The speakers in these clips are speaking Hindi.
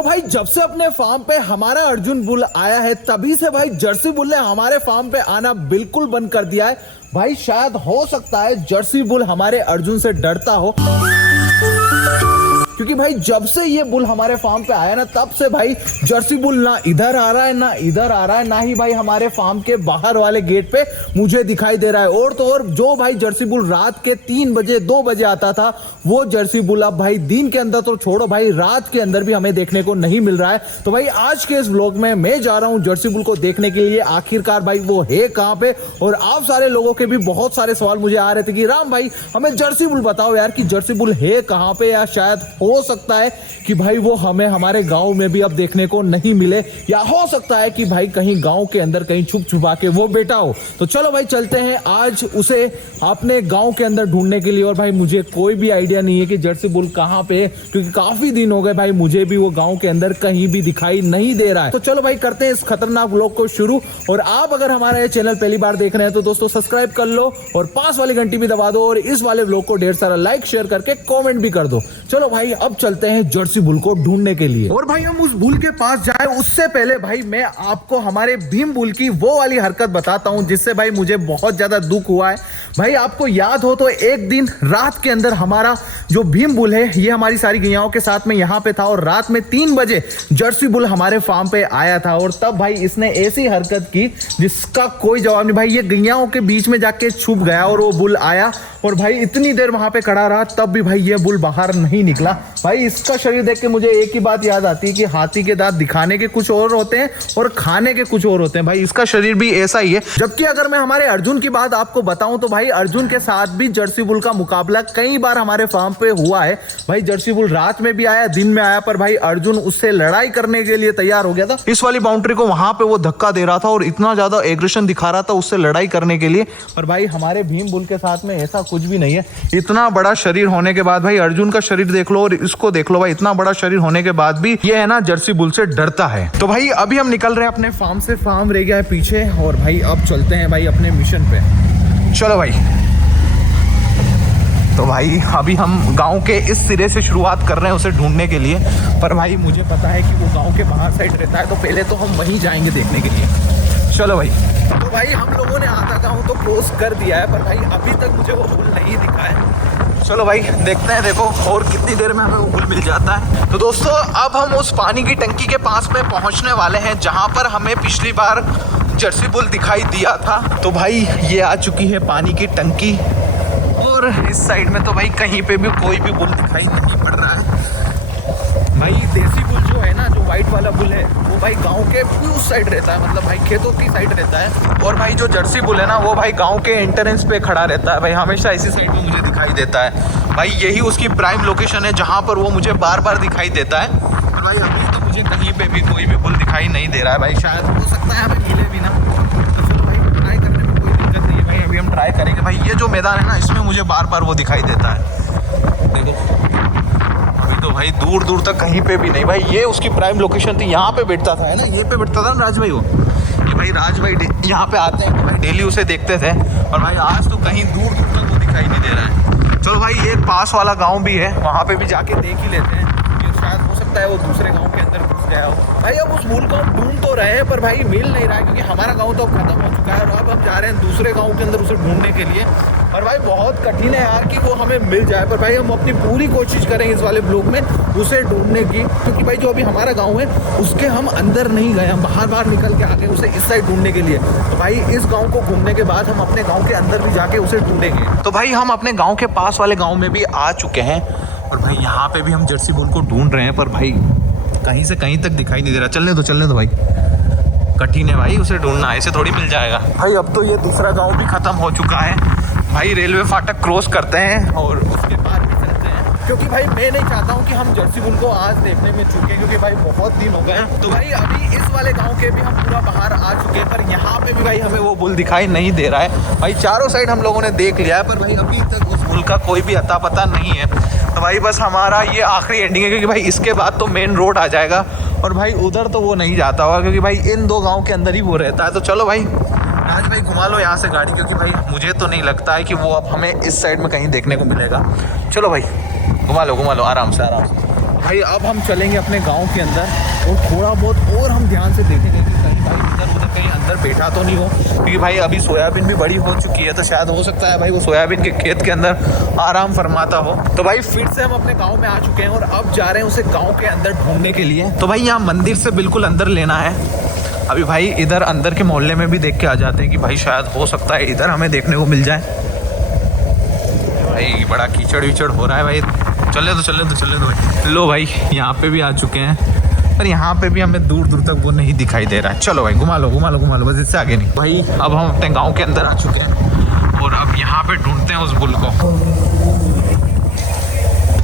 तो भाई जब से अपने फार्म पे हमारा अर्जुन बुल आया है तभी से भाई जर्सी बुल ने हमारे फार्म पे आना बिल्कुल बंद कर दिया है। भाई शायद हो सकता है जर्सी बुल हमारे अर्जुन से डरता हो, क्योंकि भाई जब से ये बुल हमारे फार्म पे आया ना तब से भाई जर्सी बुल ना इधर आ रहा है ना इधर आ रहा है, ना ही भाई हमारे फार्म के बाहर वाले गेट पे मुझे दिखाई दे रहा है। और तो और जो भाई जर्सी बुल रात के 3 बजे 2 बजे आता था वो जर्सी बुल अब भाई दिन के अंदर तो छोड़ो भाई रात के अंदर भी हमें देखने को नहीं मिल रहा है। तो भाई आज के इस व्लॉग में मैं जा रहा हूँ जर्सी बुल को देखने के लिए, आखिरकार भाई वो है कहाँ पे। और आप सारे लोगों के भी बहुत सारे सवाल मुझे आ रहे थे कि राम भाई हमें जर्सी बुल बताओ यार कि जर्सी बुल है कहाँ पे, या शायद हो सकता है कि भाई वो हमें हमारे गांव में भी अब देखने को नहीं मिले, या हो सकता है कि भाई कहीं गांव के अंदर कहीं छुप छुपा के वो बैठा हो। तो चलो भाई चलते हैं आज उसे अपने गांव के अंदर ढूंढने के लिए। और भाई मुझे कोई भी आइडिया नहीं है कि जर्सी बुल कहां पे है, क्योंकि काफी दिन हो गए भाई मुझे भी वो गांव के अंदर कहीं भी दिखाई नहीं दे रहा है। तो चलो भाई करते हैं इस खतरनाक व्लॉग को शुरू। और आप अगर हमारा ये चैनल पहली बार देख रहे हैं तो दोस्तों सब्सक्राइब कर लो और पास वाली घंटी भी दबा दो, और इस वाले व्लॉग को ढेर सारा लाइक शेयर करके कॉमेंट भी कर दो। चलो भाई अब चलते हैं जर्सी बुल को ढूंढने के लिए। और भाई हम उस बुल के पास जाए उससे पहले भाई मैं आपको हमारे भीम बुल की वो वाली हरकत बताता हूं जिससे भाई मुझे बहुत ज्यादा दुख हुआ है। भाई आपको याद हो तो एक दिन रात के अंदर हमारा जो भीम बुल है ये हमारी सारी गैयाओं के साथ में यहाँ पे था, और रात में 3 बजे जर्सी बुल हमारे फार्म पे आया था। और तब भाई इसने ऐसी हरकत की जिसका कोई जवाब नहीं। भाई ये गैयाओं के बीच में जाके छुप गया और वो बुल आया, और भाई इतनी देर वहां पे खड़ा रहा तब भी भाई ये बुल बाहर नहीं निकला। भाई इसका शरीर देख के मुझे एक ही बात याद आती है कि हाथी के दांत दिखाने के कुछ और होते हैं और खाने के कुछ और होते हैं। भाई इसका शरीर भी ऐसा ही है। जबकि अगर मैं हमारे अर्जुन की बात आपको बताऊं तो भाई अर्जुन के साथ भी जर्सी बुल का मुकाबला कई बार हमारे फार्म पे हुआ है। भाई जर्सी बुल रात में भी आया, दिन में आया, पर भाई अर्जुन उससे लड़ाई करने के लिए तैयार हो गया था। इस वाली बाउंड्री को वहां पे वो धक्का दे रहा था और इतना ज्यादा एग्रेशन दिखा रहा था उससे लड़ाई करने के लिए। पर भाई हमारे भीम बुल के साथ में ऐसा कुछ भी नहीं है। इतना बड़ा शरीर होने के बाद भाई अर्जुन का शरीर देख लो और इसको देख लो, भाई इतना बड़ा शरीर होने के बाद भी ये है ना जर्सी बुल से डरता है। तो भाई अभी हम निकल रहे हैं अपने फार्म से, फार्म रह गया है पीछे, और भाई अब चलते हैं भाई अपने मिशन पे। चलो भाई। तो भाई अभी हम गांव के इस सिरे से शुरुआत कर रहे हैं उसे ढूंढने के लिए, पर भाई मुझे पता है कि वो गांव के बाहर साइड रहता है, तो पहले तो हम वहीं जाएंगे देखने के लिए। चलो भाई। तो भाई हम लोगों ने आधा गांव तो क्रॉस कर दिया है, पर भाई अभी तक मुझे वो बुल नहीं दिखा है। चलो भाई देखते हैं, देखो और कितनी देर में हमें वो बुल मिल जाता है। तो दोस्तों अब हम उस पानी की टंकी के पास में पहुंचने वाले हैं जहां पर हमें पिछली बार जर्सी बुल दिखाई दिया था। तो भाई ये आ चुकी है पानी की टंकी, और इस साइड में तो भाई कहीं पे भी कोई भी बुल दिखाई नहीं पड़ रहा है। भाई देसी बुल जो है ना, जो व्हाइट वाला बुल है, वो भाई गांव के उस साइड रहता है, मतलब भाई खेतों की साइड रहता है। और भाई जो जर्सी बुल है ना वो भाई गांव के एंट्रेंस पे खड़ा रहता है। भाई हमेशा इसी साइड में मुझे दिखाई देता है। भाई यही उसकी प्राइम लोकेशन है जहाँ पर वो मुझे बार बार दिखाई देता है। और भाई अभी तो मुझे कहीं पे भी कोई भी बुल दिखाई नहीं दे रहा है। भाई शायद हो सकता है हमें मिले भी ना, तो चलो भाई ट्राई करने में कोई दिक्कत नहीं है। भाई अभी हम ट्राई करेंगे। भाई ये जो मैदान है ना इसमें मुझे बार बार वो दिखाई देता है, देखो। तो भाई दूर दूर तक कहीं पे भी नहीं। भाई ये उसकी प्राइम लोकेशन थी, यहाँ पे बैठता था, है ना, ये पे बैठता था ना राज भाई। वो ये भाई राज भाई यहाँ पे आते हैं तो भाई डेली उसे देखते थे, और भाई आज तो कहीं दूर दूर तक वो दिखाई नहीं दे रहा है। चलो भाई एक पास वाला गांव भी है, वहाँ पे भी जाके देख ही लेते हैं। ये शायद हो सकता है वो दूसरे गाँव के अंदर घुस गया हो। भाई अब उस बुल को हम ढूंढ तो रहे हैं पर भाई मिल नहीं रहा है, क्योंकि हमारा गाँव तो खत्म हो चुका है और अब हम जा रहे हैं दूसरे गाँव के अंदर उसे ढूंढने के लिए। और भाई बहुत कठिन है यार कि वो हमें मिल जाए, पर भाई हम अपनी पूरी कोशिश करेंगे इस वाले ब्लॉग में उसे ढूंढने की, क्योंकि भाई जो अभी हमारा गांव है उसके हम अंदर नहीं गए, हम बाहर बाहर निकल के आगे उसे इस साइड ढूंढने के लिए। तो भाई इस गांव को घूमने के बाद हम अपने गांव के अंदर भी जाके उसे ढूंढेंगे। तो भाई हम अपने गाँव के पास वाले गाँव में भी आ चुके हैं, और भाई यहाँ पे भी हम जर्सी बुल को ढूंढ रहे हैं, पर भाई कहीं से कहीं तक दिखाई नहीं दे रहा। चलने दो भाई, कठिन है भाई उसे ढूंढना, ऐसे थोड़ी मिल जाएगा। भाई अब तो ये दूसरा गांव भी खत्म हो चुका है। भाई रेलवे फाटक क्रॉस करते हैं और उसके पार भी चलते हैं, क्योंकि भाई मैं नहीं चाहता हूँ कि हम जर्सी बुल को आज देखने में चूके, क्योंकि भाई बहुत दिन हो गए हैं। तो भाई अभी इस वाले गांव के भी हम पूरा बाहर आ चुके हैं, पर यहाँ पे भी भाई हमें वो बुल दिखाई नहीं दे रहा है। भाई चारों साइड हम लोगों ने देख लिया है, पर भाई अभी तक उस बुल का कोई भी अता पता नहीं है। तो भाई बस हमारा ये आखिरी एंडिंग है, क्योंकि भाई इसके बाद तो मेन रोड आ जाएगा, और भाई उधर तो वो नहीं जाता होगा, क्योंकि भाई इन 2 गाँव के अंदर ही वो रहता है। तो चलो भाई राज भाई घुमा लो यहाँ से गाड़ी, क्योंकि भाई मुझे तो नहीं लगता है कि वो अब हमें इस साइड में कहीं देखने को मिलेगा। चलो भाई घुमा लो आराम से। भाई अब हम चलेंगे अपने गांव के अंदर और थोड़ा बहुत और हम ध्यान से देखेंगे कि कहीं भाई इधर उधर कहीं अंदर बैठा तो नहीं हो, क्योंकि भाई अभी सोयाबीन भी बड़ी हो चुकी है, तो शायद हो सकता है भाई वो सोयाबीन के खेत के अंदर आराम फरमाता हो। तो भाई फिर से हम अपने गाँव में आ चुके हैं और अब जा रहे हैं उसे गाँव के अंदर ढूंढने के लिए। तो भाई यहाँ मंदिर से बिल्कुल अंदर लेना है। अभी भाई इधर अंदर के मोहल्ले में भी देख के आ जाते हैं कि भाई शायद हो सकता है इधर हमें देखने को मिल जाए। भाई बड़ा कीचड़ विचड़ हो रहा है भाई, चले तो भाई। लो भाई यहाँ पे भी आ चुके हैं, पर यहाँ पे भी हमें दूर दूर तक वो नहीं दिखाई दे रहा है। चलो भाई घुमा लो बस, इससे आगे नहीं। भाई अब हम अपने गाँव के अंदर आ चुके हैं और अब यहाँ पे ढूंढते हैं उस बुल को।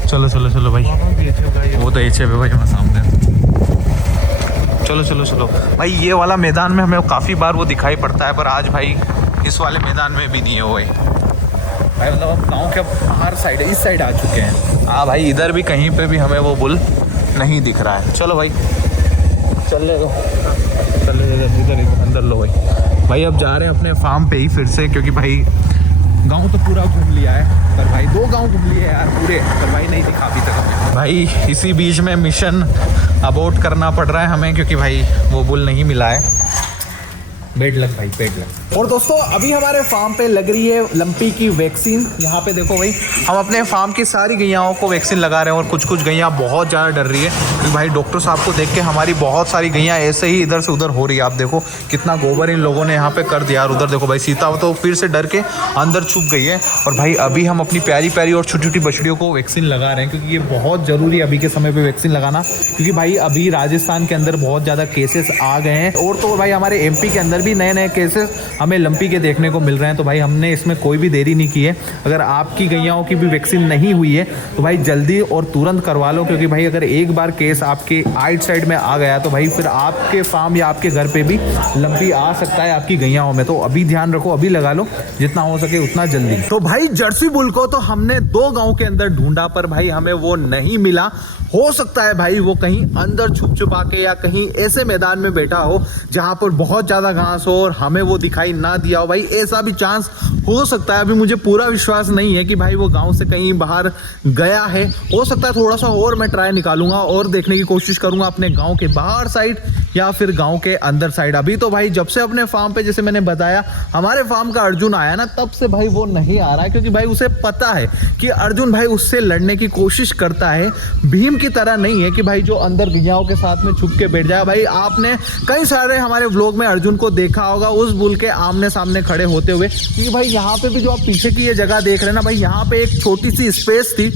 चलो भाई, वो तो एच है भाई हमारे सामने। चलो भाई, ये वाला मैदान में हमें काफ़ी बार वो दिखाई पड़ता है, पर आज भाई इस वाले मैदान में भी नहीं है वो भाई। मतलब हम गाँव के बाहर साइड इस साइड आ चुके हैं। हाँ भाई, इधर भी कहीं पे भी हमें वो बुल नहीं दिख रहा है। चलो भाई चल दो, इधर अंदर लो भाई। अब जा रहे हैं अपने फार्म पे ही फिर से, क्योंकि भाई गांव तो पूरा घूम लिया है, पर भाई 2 गांव घूम लिए यार पूरे, पर भाई नहीं दिखा अभी तक हमें। भाई इसी बीच में मिशन अबॉर्ट करना पड़ रहा है हमें, क्योंकि भाई वो बुल नहीं मिला है। बेड लक भाई, बेड लक। और दोस्तों अभी हमारे फार्म पे लग रही है लंपी की वैक्सीन। यहाँ पे देखो भाई, हम अपने फार्म की सारी गैयाओं को वैक्सीन लगा रहे हैं और कुछ गैया बहुत ज़्यादा डर रही है, क्योंकि भाई डॉक्टर साहब को देख के हमारी बहुत सारी गैया ऐसे ही इधर से उधर हो रही है। आप देखो कितना गोबर इन लोगों ने यहाँ पे कर दिया। और उधर देखो भाई, सीता तो फिर से डर के अंदर छुप गई है। और भाई अभी हम अपनी प्यारी प्यारी और छोटी छोटी बछड़ियों को वैक्सीन लगा रहे हैं, क्योंकि ये बहुत ज़रूरी है अभी के समय पर वैक्सीन लगाना, क्योंकि भाई अभी राजस्थान के अंदर बहुत ज़्यादा केसेस आ गए हैं। और तो भाई हमारे MP के अंदर भी नए केसेस हमें लंपी के देखने को मिल रहे हैं। तो भाई हमने इसमें कोई भी देरी नहीं की है। अगर आपकी गैयाओं की भी वैक्सीन नहीं हुई है तो भाई जल्दी और तुरंत करवा लो, क्योंकि भाई अगर एक बार केस आपके आइट साइड में आ गया तो भाई फिर आपके फार्म या आपके घर पे भी लंपी आ सकता है आपकी गैयाओं में। तो अभी ध्यान रखो, अभी लगा लो जितना हो सके उतना जल्दी। तो भाई जर्सी बुल को तो हमने 2 गाँव के अंदर ढूंढा, पर भाई हमें वो नहीं मिला। हो सकता है भाई वो कहीं अंदर छुपा के या कहीं ऐसे मैदान में बैठा हो जहां पर बहुत ज्यादा घास हो और हमें वो दिखाई ना दिया हो। भाई ऐसा भी चांस हो सकता है। अभी मुझे पूरा विश्वास नहीं है कि भाई वो गांव से कहीं बाहर गया है। हो सकता है थोड़ा सा और मैं ट्राई निकालूंगा और देखने की कोशिश करूंगा अपने गांव के बाहर साइड या फिर गांव के अंदर साइड। अभी तो भाई जब से अपने फार्म पे, जैसे मैंने बताया, हमारे फार्म का अर्जुन आया ना, तब से भाई वो नहीं आ रहा है, क्योंकि भाई उसे पता है कि अर्जुन भाई उससे लड़ने की कोशिश करता है। भीम की तरह नहीं है कि भाई जो अंदर गैयाओं के साथ में छुप के बैठ जाए। भाई आपने कई सारे हमारे व्लॉग में अर्जुन को देखा होगा उस बुल के आमने सामने खड़े होते हुए, क्योंकि भाई यहाँ पे भी जो आप पीछे की ये जगह देख रहे हैं ना भाई, यहाँ पे एक छोटी सी स्पेस थी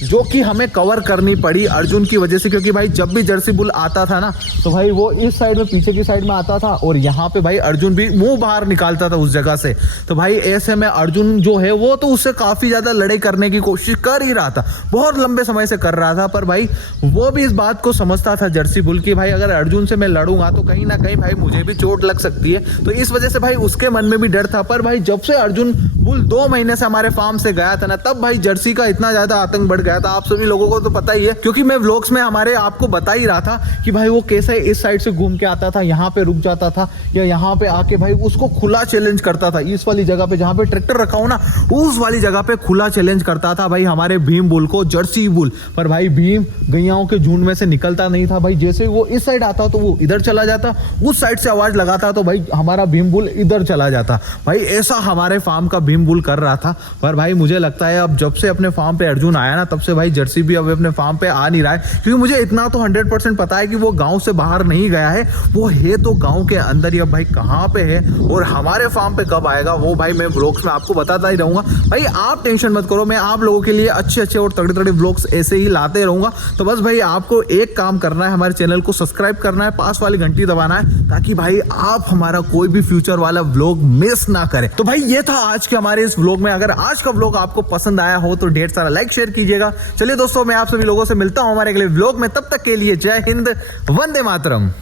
जो कि हमें कवर करनी पड़ी अर्जुन की वजह से, क्योंकि भाई जब भी जर्सी बुल आता था ना तो भाई वो इस साइड में पीछे की साइड में आता था और यहाँ पे भाई अर्जुन भी मुंह बाहर निकालता था उस जगह से। तो भाई ऐसे में अर्जुन जो है वो तो उससे काफी ज्यादा लड़ाई करने की कोशिश कर ही रहा था, बहुत लंबे समय से कर रहा था। पर भाई वो भी इस बात को समझता था जर्सी बुल की भाई अगर अर्जुन से मैं लड़ूंगा तो कहीं ना कहीं भाई मुझे भी चोट लग सकती है। तो इस वजह से भाई उसके मन में भी डर था। पर भाई जब से अर्जुन बुल 2 महीने से हमारे फार्म से गया था ना, तब भाई जर्सी का इतना ज्यादा आतंक बढ़ गया था। आप सभी लोगों को तो पता ही है, क्योंकि मैं व्लॉग्स में हमारे आपको बता ही रहा था कि भाई वो कैसे इस साइड से घूम के आता था, यहाँ पे रुक जाता था या यहाँ पे आके भाई उसको खुला चैलेंज करता था। इस वाली जगह पे जहाँ पे ट्रैक्टर रखा हो ना, उस वाली जगह पे खुला चैलेंज करता था भाई हमारे भीम बुल को, जर्सी बुल। पर भाई भीम गैयाओं के झुंड में से निकलता नहीं था भाई। जैसे वो इस साइड आता तो वो इधर चला जाता, उस साइड से आवाज लगाता तो भाई हमारा भीम बुल इधर चला जाता। भाई ऐसा हमारे फार्म का भीम बुल कर रहा था। पर भाई मुझे लगता है अब जब से अपने फार्म पे अर्जुन आया ना, तब से भाई जर्सी भी अब अपने फार्म पे आ नहीं रहा है, क्योंकि मुझे इतना तो 100% पता है कि वो गांव से बाहर नहीं गया है, वो है तो गांव के अंदर ही। अब भाई कहाँ पे है और हमारे फार्म पे कब आएगा वो भाई मैं व्लॉग्स में आपको बताता ही रहूंगा। भाई आप टेंशन मत करो, मैं आप लोगों के लिए अच्छे और तगड़े व्लॉग्स ऐसे ही लाते रहूंगा। तो बस भाई आपको एक काम करना है, हमारे चैनल को सब्सक्राइब करना है, पास वाली घंटी दबाना है, ताकि भाई आप हमारा कोई भी फ्यूचर वाला व्लॉग मिस ना करें। तो भाई ये था आज के हमारे इस व्लॉग में। अगर आज का व्लॉग आपको पसंद आया हो तो ढेर सारा लाइक शेयर कीजिएगा। चलिए दोस्तों, मैं आप सभी लोगों से मिलता हूं हमारे अगले व्लॉग में। तब तक के लिए जय हिंद, वंदे मातरम।